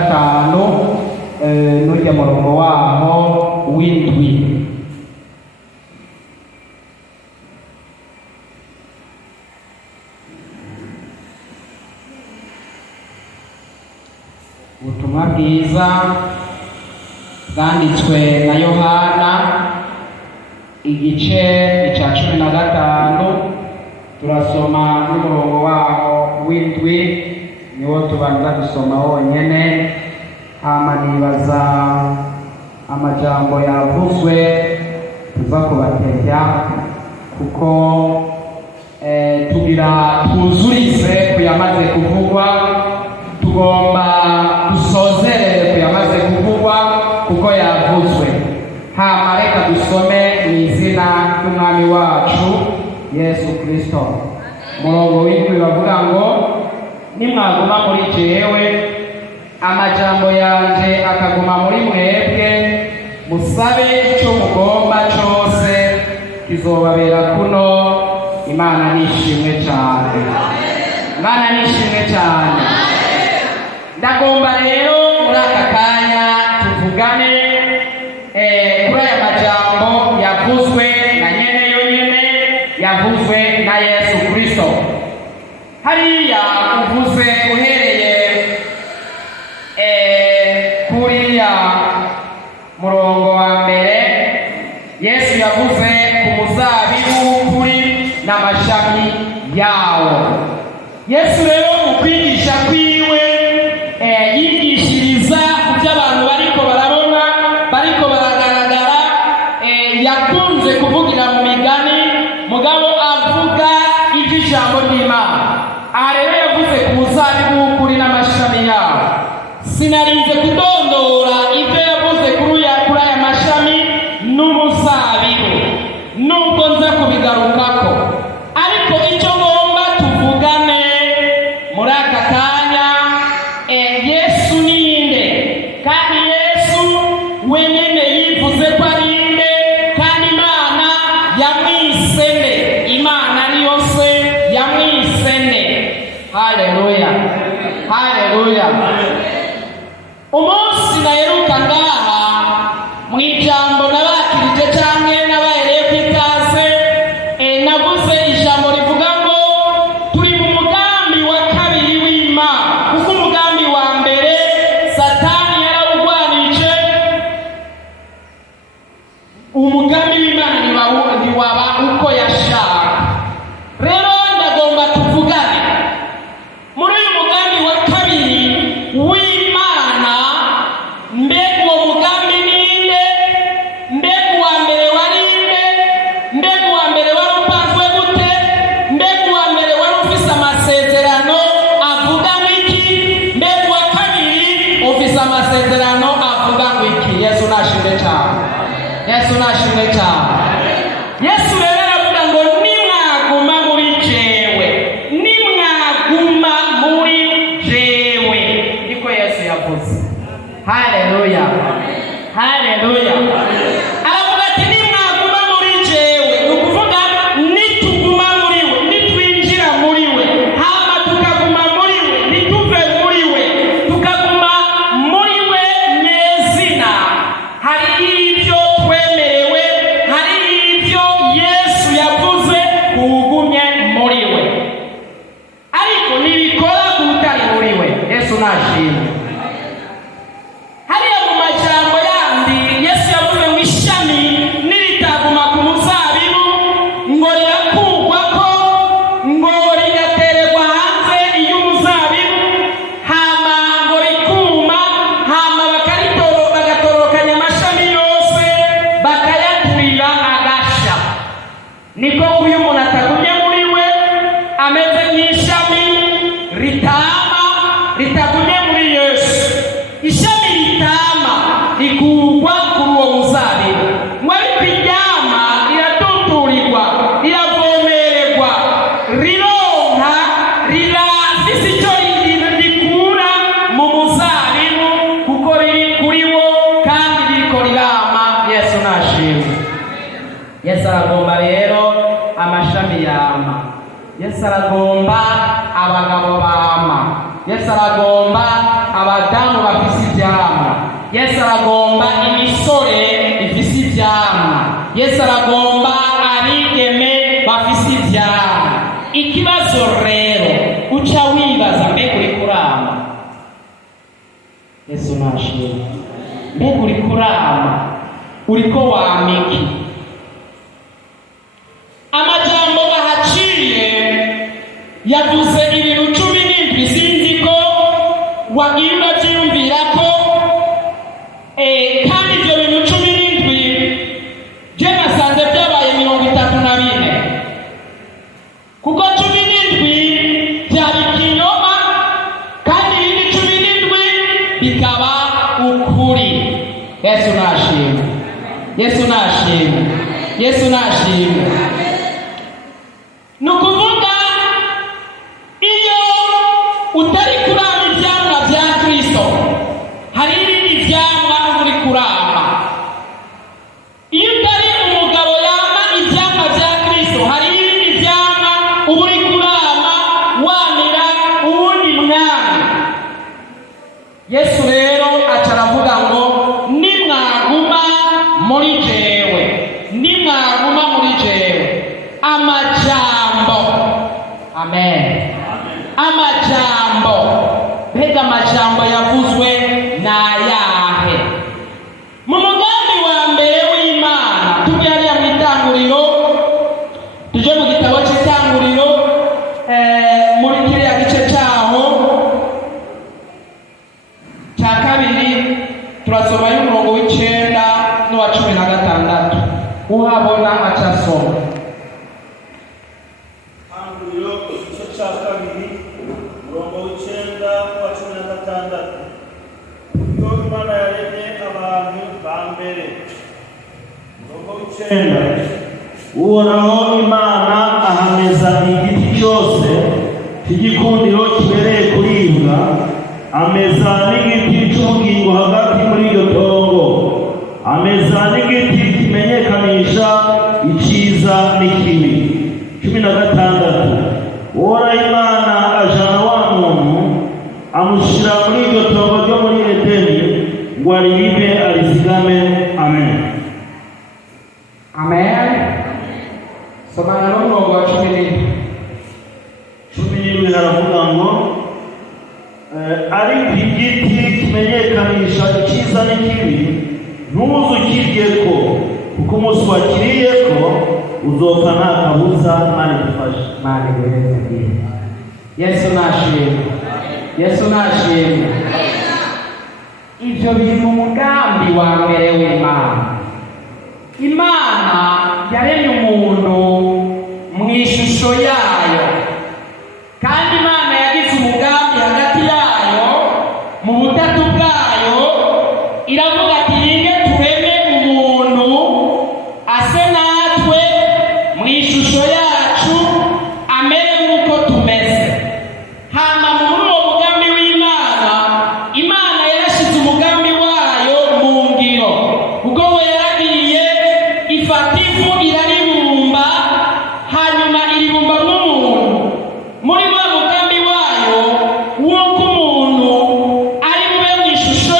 gatanu n'urya murongo waho w'indwi. Ubutumwa bwiza bwanditswe na Yohana igice cya 15 turasoma n'umurongo waho w'indwi, niwo tubanza gusoma wonyene, hama nibaza amajambo yavuzwe tuza kubatehya kuko tugira twuzurize kuyamaze kuvugwa, tugomba dusozerere kuyamaze kuvugwa kuko yavuzwe. Hama reka dusome mu izina ry'umwami wacu Yesu Kristo. Umurongo w'indwi bavuga ngo, nimwaguma muri jewe amajambo yanje akaguma muri mwebwe, musabe icyo mugomba cyose kizobabera kuno. Imana nishimwe cyane, Imana nishimwe cyane. Ndagomba rero muri aka kanya tuvugane kuri aya majambo yavuzwe na nyene yonyene, yavuzwe na Yesu Kristo. Hariya uvuze uhereye kuriya murongo wa mbere, Yesu yavuze ku muzabibu kuri n'amashami yawo. Yesu rero mu kwigisha kwiwe yigishiriza ku byo abantu bariko barabona, bariko baragaragara. Yakunze kuvugira mu migani, mugabo avuga iby'ijambo ry'Imana. Aha rero yavuze ku muzabibu kuri n'amashami yawo. Sinarinze kudondora ibyo yavuze kuri aya mashami n'umuzabibu, nubwo nza kubigarukako, ariko icyo ngomba tuvugane muri aka kanya, Yesu ninde? Kandi Yesu wenyine yivuze ko ari inde, kandi Imana yamwise nde? Imana niyo se yamwise nde? Haleluya, haleluya. Umunsi naheruka ngaha mu ijambo nabakirije canke nabahereye ku ikaze, navuze ijambo rivuga ngo turi mu mugambi wa kabiri w'Imana, kuko umugambi wa mbere Satani yarawugwanije. Umugambi w'Imana ntiwaba uko yashaka. Rero ndagomba tuvugane muri uyu mugambi wa kabiri w'Imana. Mbega uwo mugambi ninde? Mbega uwa mbere wari nde? Mbega uwa mbere wari upanzwe gute? Mbega uwa mbere wari ufise amasezerano avuga ngo iki? Mbega uwa kabiri ufise amasezerano avuga ngo iki? Yesu nashimwe cyane, Yesu nashimwe cyane. Yesu rero aravuga ngo nimwaguma muri jewe, nimwaguma muri jewe, niko Yesu yavuze. Haleluya, haleluya. Aravuga ati nimwaguma muri jewe, ukuvuga nituguma muri we, nitwinjira muri we, hama tukaguma muri we, nituve muri we, tukaguma muri we nezina. Hari ibyo twemerewe, hari ibyo Yesu yavuze kugumye muri we, ariko nibikora kutari muri we. Yesu nashimwe. Hariya mu majambo yandi Yesu yavuze ngo ishami niritaguma ku muzabibu ngo rirakugwako, ngo rigatererwa hanze y'umuzabibu, hama ngo rikuma, hama bagatorokanya amashami yose bakayaturira agasha. Niko uyu muntu atagumye muri we ameze nk'ishami ritama ritagumye muri Yesu. Ishami ritama rikugwa kuri uwo muzabibu, ngo ariko iryama riratunturirwa, riravomererwa, rironka, rirafise icyo rikura mu muzabibu kuko riri kuri wo kandi ririko rirama. Yesu nashimwe. Yesu aragomba rero amashami yama. Yesu aragomba abagabo bama. Yesu aragomba abadamu bafise Yesu aragomba imisore ifise ivyamwa. Yesu aragomba abigeme bafise ivyamwa. Ikibazo rero uca wibaza, mbega uri kurama? Yesu nashimwe. Mbega uri kurama? Uriko wamiki? Amajambo ahaciye yavuze ibintu 17 sinzi ko wagiye uravyiyumvirako, kandi ivyo bintu 17 je nasanze byabaye 34, kuko 17 byari ikinyoma kandi ibindi 17 bikaba ukuri. Yesu nashimwe. Yesu nashimwe. Yesu nashimwe. Nukuvuga iyo utari kurama ivyamwa vya Kristo, hari ibindi vyamwa uri kurama. Iyo utari umugabo yama ivyamwa vya Kristo, hari ibindi vyamwa uri kurama wamira uwundi mwami. Yesu rero acaravuga ngo nimwaguma muri jewe, nimwaguma muri jewe, amajambo, amen, amajambo, mbega amajambo yavuzwe nayahe? Mu mugambi wa mbere w'Imana, tujye hariya mu Itanguriro, tuje mu gitabo cy'Itanguriro, muri kiriya gice cyaho cya kabiri, turasoma y'umurongo w'9 n'uwa 16. Uhabona acasoma. Itanguriro igice cya kabiri umurongo w'9 n'uwa 16. Ubwo Imana yaremye abantu ba mbere. Umurongo w'9, Uhoraho Imana ahameza igiti cyose cy'igikundiro kibereye kuribwa, ameza n'igiti cy'ubugingo hagati muri iryo tongo, ameza n'igiti kimenyekanisha iciza n'ikibi. 16. Uhoraho Imana ajana wa muntu amushyira muri iryo tongo ryo muri Edeni ngo arime arizigame. Amen. Amen. Somana n'umurongo wa 17. Haravuga ngo ariko igiti kimenyekanisha iciza n'ikibi ntuzukirye ko, kuko umunsi wakiriye ko uzopfa nta kabuza. Imana idufashe. Imana igureze. Yesu nashimwe. Yesu nashimwe. Ibyo biri mu mugambi wa mbere w'Imana. Imana yaremye umuntu mu ishusho yayo, kandi Imana yagize umugambi hagati yayo mu butatu bwayo, iravuga ati yinge tureme umuntu ase natwe mu ishusho yacu, amere nk'uko tumeze. Hama muri uwo mugambi w'Imana, Imana yarashize umugambi wayo mu ngiro, kuko we yaragiye ifata ivu iraribumba, hanyuma iribumba nk'umuntu. Muri wa mugambi wayo w'uko umuntu ari bube mu ishusho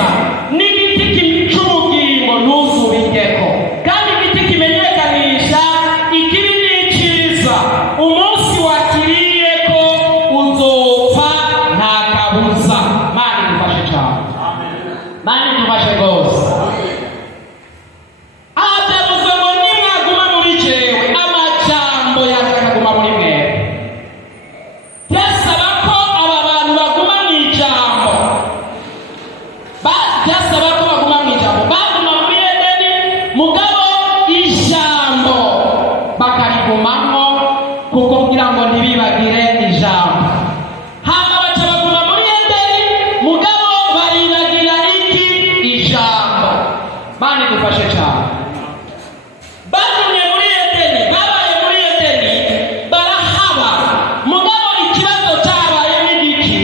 ciza n'igiti cy'ubugingo ntuzubigeko, kandi igiti kimenyekanisha ikibi n'icyiza umunsi wakiriyeko uzopfa nta kabuza. Mana idufashe cyane, Mana idufashe rwose. Ahabyavuzwe ngo nimwaguma muri jewe amajambo yanjye akaguma muri mwebwe. Byasaba ko aba bantu baguma mu ijambo, byasaba ko baguma mu ijambo, baguma muri Edeni mugabo ijambo bakarigumamo kuko kugira ngo ntibibagire ijambo. Hama baca baguma muri Edeni mugabo baribagira iki? Ijambo. Mana idufashe cyane. Bagumye muri Edeni, babaye muri Edeni barahaba mugabo ikibazo cyabaye n'igiki?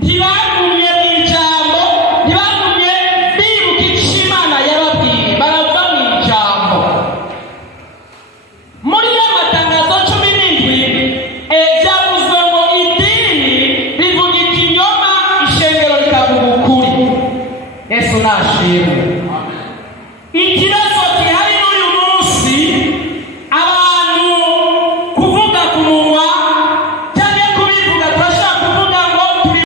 Ntibagumye mu ijambo, ntibagumye bibuka icyo Imana yababwiye, barava mu ijambo. Muri ya matangazo 17 byavuzwe ngo idini rivuga ikinyoma, ishengero rikavuga ukuri. Yesu nashimwe.